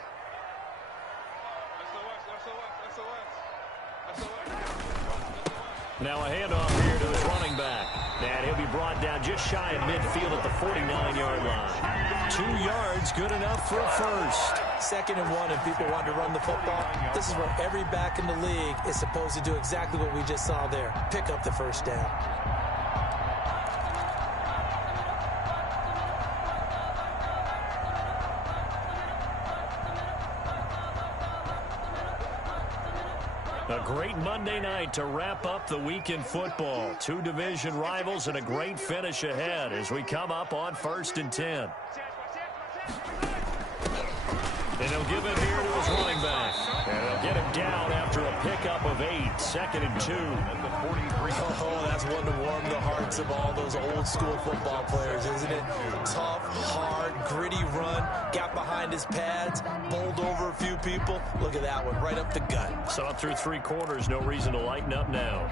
Now a handoff here to his running back. And he'll be brought down just shy of midfield at the 49-yard line. 2 yards, good enough for a first. 2nd and 1, and people want to run the football. This is where every back in the league is supposed to do exactly what we just saw there. Pick up the first down. A great Monday night to wrap up the week in football. 2 division rivals and a great finish ahead as we come up on 1st and 10. And he'll give it here to his running back. And he'll get him down after a pickup of 8. 2nd and 2. Oh, that's one to warm the hearts of all those old school football players, isn't it? Tough, hard, gritty run. Got behind his pads, bowled over a few people. Look at that one, right up the gut. So up through 3 quarters, no reason to lighten up now.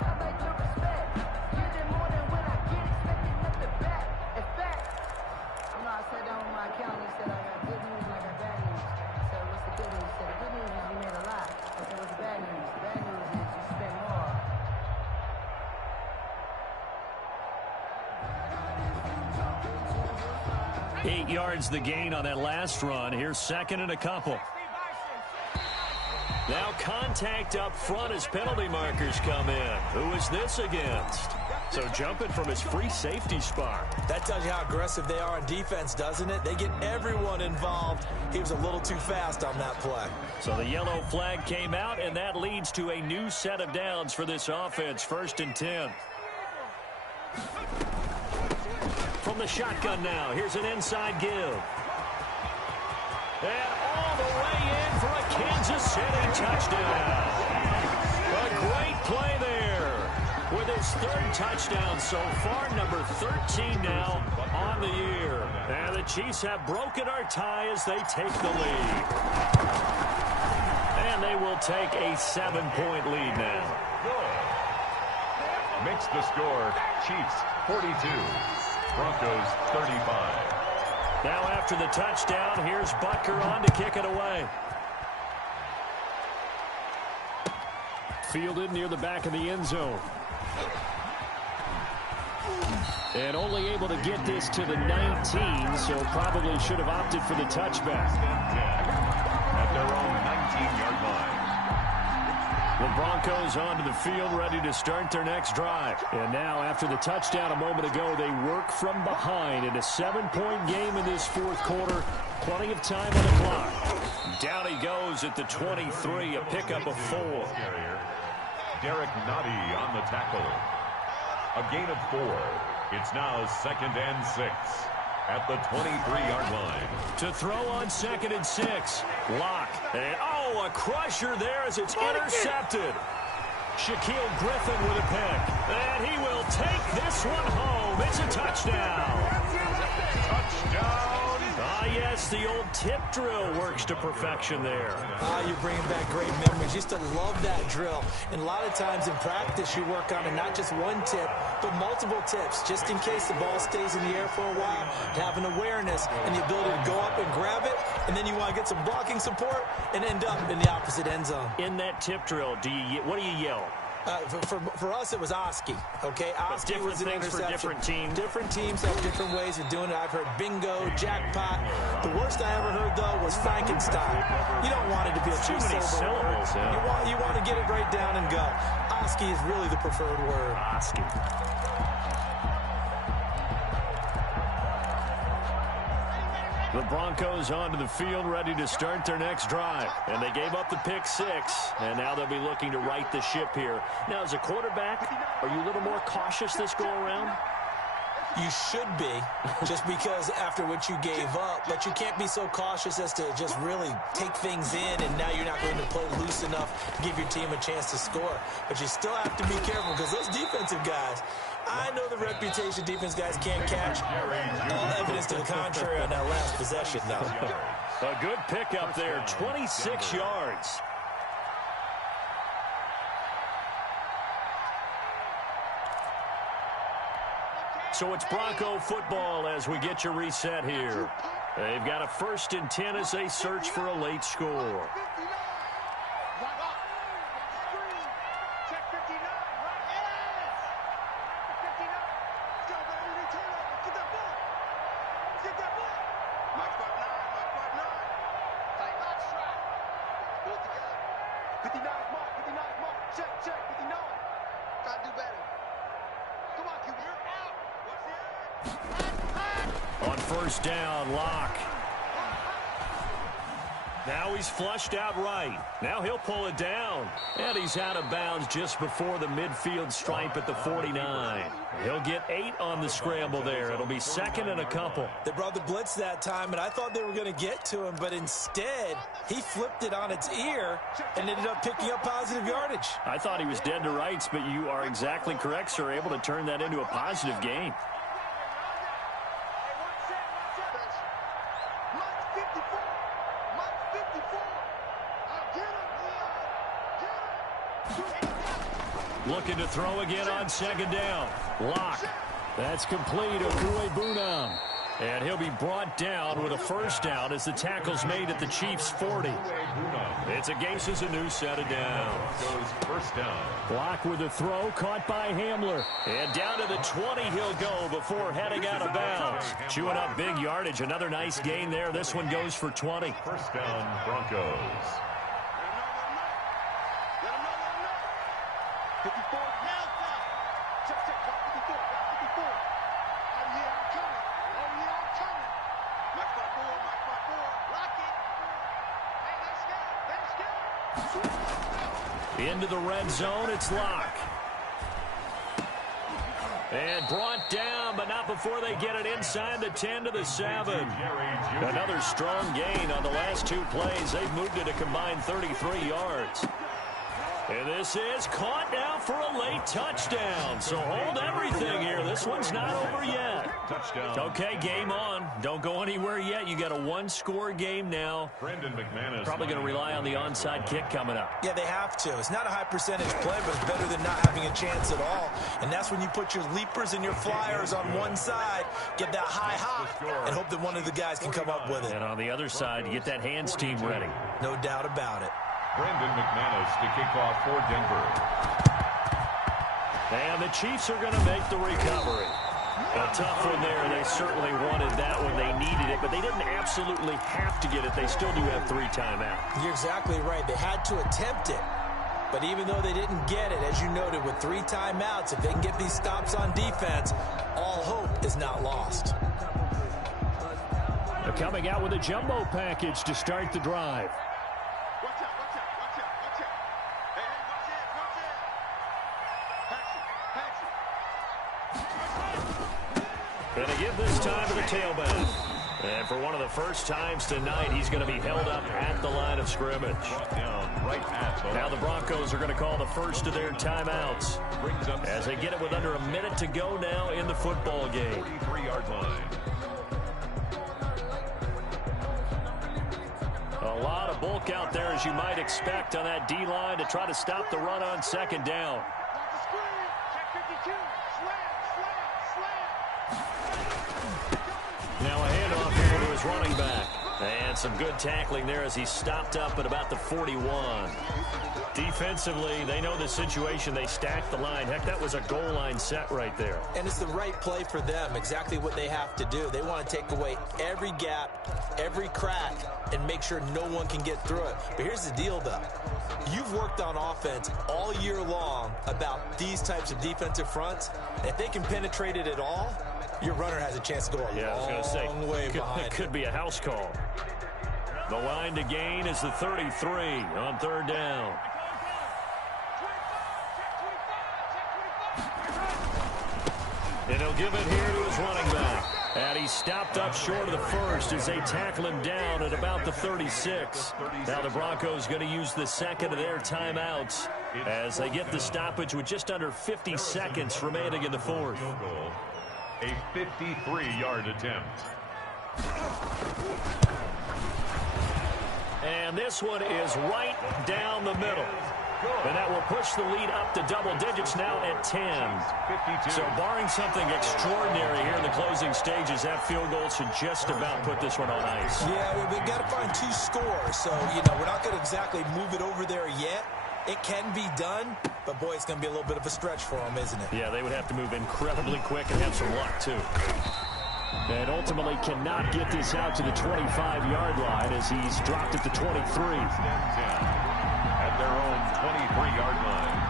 Eight yards the gain on that last run. Here's 2nd and a couple. Now contact up front as penalty markers come in. Who is this against? So jumping from his free safety spot. That tells you how aggressive they are on defense, doesn't it? They get everyone involved. He was a little too fast on that play. So the yellow flag came out, and that leads to a new set of downs for this offense. 1st and 10. From the shotgun now, here's an inside give. And all the way in for a Kansas City touchdown. A great play there with his 3rd touchdown so far, number 13 now on the year. And the Chiefs have broken our tie as they take the lead. And they will take a 7-point lead now. Makes the score Chiefs 42. Broncos 35. Now after the touchdown, here's Butker on to kick it away. Fielded near the back of the end zone. And only able to get this to the 19, so probably should have opted for the touchback. At their own 19-yard line. The Broncos onto the field, ready to start their next drive. And now, after the touchdown a moment ago, they work from behind in a 7-point game in this 4th quarter. Plenty of time on the clock. Down he goes at the 23, a pickup of 4. Derek Nottie on the tackle. A gain of 4. It's now 2nd and 6 at the 23-yard line. To throw on 2nd and 6. Lock. And a crusher there as it's intercepted. Shaquille Griffin with a pick. And he will take this one home. It's a touchdown. Touchdown. Yes, the old tip drill works to perfection there. You're bringing back great memories. Used to love that drill. And a lot of times in practice, you work on it, not just one tip, but multiple tips, just in case the ball stays in the air for a while. To have an awareness and the ability to go up and grab it, and then you want to get some blocking support and end up in the opposite end zone. In that tip drill, what do you yell? For us, it was Oski. Okay, Oski was an interception. For different teams. Different teams have different ways of doing it. I've heard bingo, jackpot. The worst I ever heard, though, was Frankenstein. You don't want it to be a too many syllables. Yeah. You want to get it right down and go. Oski is really the preferred word. Oski. The Broncos onto the field, ready to start their next drive. And they gave up the pick 6, and now they'll be looking to right the ship here. Now, as a quarterback, are you a little more cautious this go-around? You should be, just because after what you gave up, but you can't be so cautious as to just really take things in, and now you're not going to play loose enough, give your team a chance to score. But you still have to be careful, because those defensive guys, I know the reputation defense guys can't catch. All evidence to the contrary on that last possession, though. A good pickup there, 26 yards. So it's Bronco football as we get you reset here. They've got a 1st and 10 as they search for a late score. On 1st down, Locke. Now he's flushed out right. Now he'll pull it down. And he's out of bounds just before the midfield stripe at the 49. He'll get 8 on the scramble there. It'll be 2nd and a couple. They brought the blitz that time, and I thought they were going to get to him, but instead he flipped it on its ear and ended up picking up positive yardage. I thought he was dead to rights, but you are exactly correct, sir. Able to turn that into a positive gain. Looking to throw again on 2nd down. Locke. That's complete. Bunam. And he'll be brought down with a 1st down as the tackle's made at the Chiefs' 40. It's against us a new set of downs. 1st down. Locke with a throw, caught by Hamler. And down to the 20 he'll go before heading out of bounds. Chewing up big yardage. Another nice gain there. This one goes for 20. 1st down, Broncos. 54. Check, 54. 54. Oh, yeah, I'm coming. Mark 4. Lock it. Hey, let's go. Into the red zone, it's Locke. And brought down, but not before they get it inside the 10 to the 7. Another strong gain on the last 2 plays. They've moved it a combined 33 yards. And this is caught now for a late touchdown. So hold everything here. This one's not over yet. Touchdown. Okay, game on. Don't go anywhere yet. You got a 1-score game now. Brendan McManus. Probably going to rely on the onside kick coming up. Yeah, they have to. It's not a high percentage play, but it's better than not having a chance at all. And that's when you put your leapers and your flyers on one side, get that high hop, and hope that one of the guys can come up with it. And on the other side, you get that hands team ready. No doubt about it. Brendan McManus to kick off for Denver. And the Chiefs are going to make the recovery. A tough one there. They certainly wanted that when they needed it, but they didn't absolutely have to get it. They still do have 3 timeouts. You're exactly right. They had to attempt it. But even though they didn't get it, as you noted, with 3 timeouts, if they can get these stops on defense, all hope is not lost. They're coming out with a jumbo package to start the drive. Going to give this time to the tailback. And for one of the first times tonight, he's going to be held up at the line of scrimmage. Now the Broncos are going to call the first of their timeouts as they get it with under a minute to go now in the football game. 43-yard line. A lot of bulk out there, as you might expect, on that D-line to try to stop the run on 2nd down. Now a handoff here to his running back. And some good tackling there as he stopped up at about the 41. Defensively, they know the situation. They stacked the line. Heck, that was a goal line set right there. And it's the right play for them, exactly what they have to do. They want to take away every gap, every crack, and make sure no one can get through it. But here's the deal, though. You've worked on offense all year long about these types of defensive fronts. If they can penetrate it at all, your runner has a chance to go a long way behind. It could be a house call. The line to gain is the 33 on 3rd down. And And he'll give it here to his running back. And he stopped up short of the first as they tackle him down at about the 36. Now the Broncos going to use the second of their timeouts as they get the stoppage with just under 50 seconds remaining in the fourth. A 53-yard attempt. And this one is right down the middle. And that will push the lead up to double digits now at 10. So barring something extraordinary here in the closing stages, that field goal should just about put this one on ice. Yeah, we've got to find 2 scores. So, we're not going to exactly move it over there yet. It can be done, but, boy, it's going to be a little bit of a stretch for them, isn't it? Yeah, they would have to move incredibly quick and have some luck, too. And ultimately cannot get this out to the 25-yard line as he's dropped it to 23. At their own 23-yard line.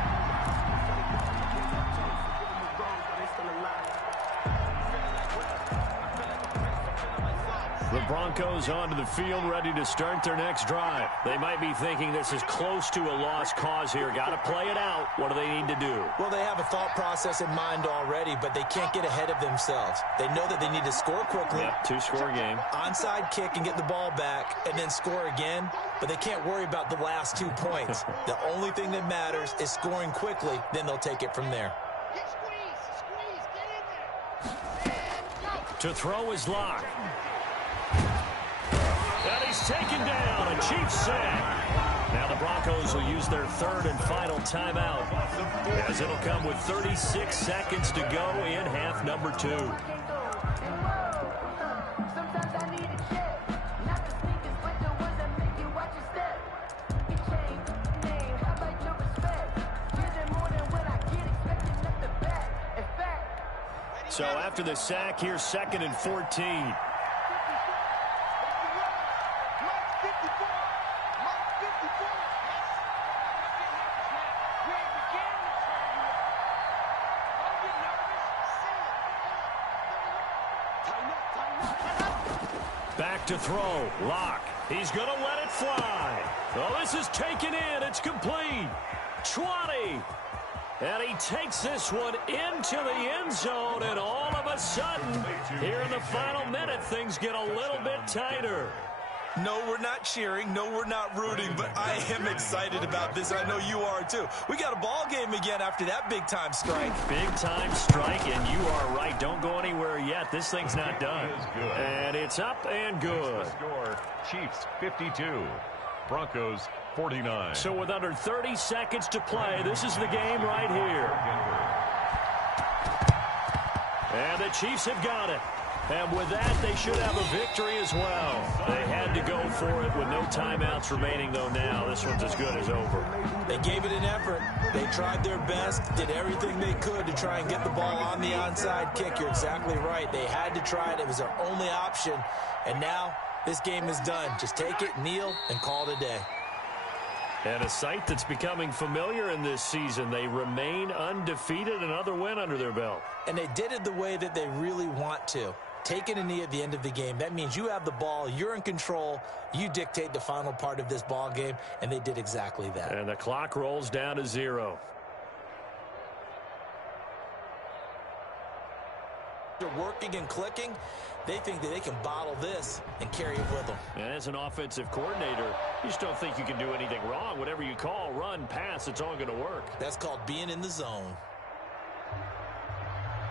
The Broncos onto the field, ready to start their next drive. They might be thinking this is close to a lost cause here. Got to play it out. What do they need to do? Well, they have a thought process in mind already, but they can't get ahead of themselves. They know that they need to score quickly. Yep, 2-score game. Onside kick and get the ball back and then score again, but they can't worry about the last 2 points. The only thing that matters is scoring quickly, then they'll take it from there. To throw is Locke. And he's taken down, a Chiefs sack. Now the Broncos will use their third and final timeout as it'll come with 36 seconds to go in half number 2. So after the sack, here's 2nd and 14. Back to throw. Locke. He's going to let it fly. Oh, this is taken in. It's complete. 20. And he takes this one into the end zone, and all of a sudden, here in the final minute, things get a little bit tighter. No, we're not cheering. No, we're not rooting, but I am excited about this. I know you are, too. We got a ball game again after that big-time strike. Big-time strike, and you are right. Don't go anywhere yet. This thing's not done. And it's up and good. Score, Chiefs 52, Broncos 49. So with under 30 seconds to play, this is the game right here. And the Chiefs have got it. And with that, they should have a victory as well. They had to go for it with no timeouts remaining, though now this one's as good as over. They gave it an effort. They tried their best, did everything they could to try and get the ball on the onside kick. You're exactly right. They had to try it. It was their only option. And now this game is done. Just take it, kneel, and call it a day. And a sight that's becoming familiar in this season. They remain undefeated, another win under their belt. And they did it the way that they really want to. Taking a knee at the end of the game. That means you have the ball, you're in control, you dictate the final part of this ball game, and they did exactly that. And the clock rolls down to 0. They're working and clicking. They think that they can bottle this and carry it with them. And as an offensive coordinator, you just don't think you can do anything wrong. Whatever you call, run, pass, it's all going to work. That's called being in the zone.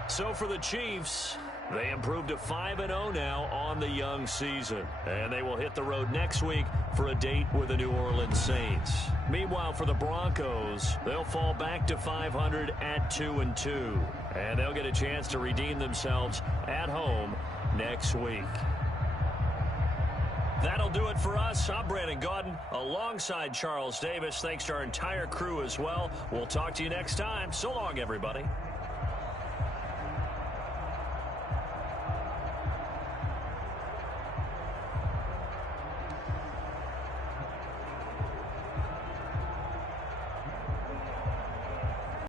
So for the Chiefs, they improved to 5-0 now on the young season. And they will hit the road next week for a date with the New Orleans Saints. Meanwhile, for the Broncos, they'll fall back to 500 at 2-2. And they'll get a chance to redeem themselves at home next week. That'll do it for us. I'm Brandon Gaudin alongside Charles Davis. Thanks to our entire crew as well. We'll talk to you next time. So long, everybody.